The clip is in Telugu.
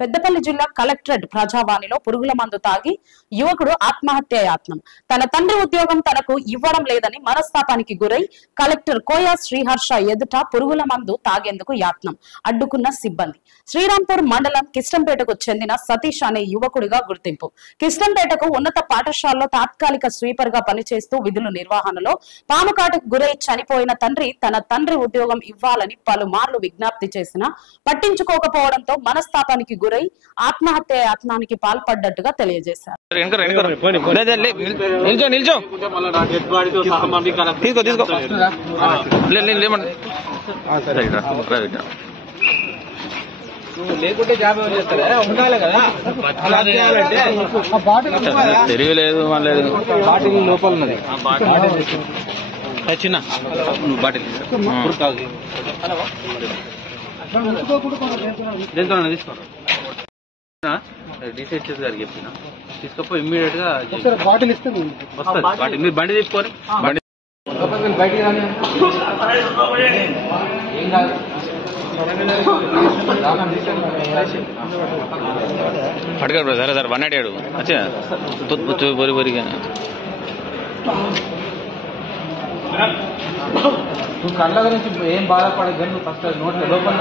పెద్దపల్లి జిల్లా కలెక్టరేట్ ప్రజావాణిలో పురుగుల మందు తాగి యువకుడు ఆత్మహత్య యత్నం. తన తండ్రి ఉద్యోగం తనకు ఇవ్వడం లేదని మనస్తాపానికి గురై కలెక్టర్ కోయా శ్రీహర్ష ఎదుట పురుగుల మందు తాగేందుకు యత్నం అడ్డుకున్న సిబ్బంది. శ్రీరాంపూర్ మండలం కిష్టంపేటకు చెందిన సతీష్ అనే యువకుడిగా గుర్తింపు. కిష్టంపేటకు ఉన్నత పాఠశాలలో తాత్కాలిక స్వీపర్ గా పనిచేస్తూ విధుల నిర్వహణలో పాముకాటుకు గురై చనిపోయిన తండ్రి తన తండ్రి ఉద్యోగం ఇవ్వాలని పలుమార్లు విజ్ఞప్తి చేసినా పట్టించుకోకపోవడంతో మనస్తాపానికి గురై ఆత్మహత్య యత్నానికి పాల్పడ్డట్టుగా తెలియజేశారు. తెలియలేదు లోపల ఉన్నది చిన్న బాటిల్ తీసుకో డిసైడ్ గారికి చెప్పిన తీసుకపోయి ఇమ్మీడియట్ గా బాటిల్ ఇస్తే వస్తుంది. మీరు బండి తీసుకోవాలి అడగారు సరే సార్ 1 అడిగాడు అచ్చా బొరి బొరిగా నువ్వు కళ్ళ గురించి ఏం బాధపడదు. నువ్వు ఫస్ట్ నోట్ లోపల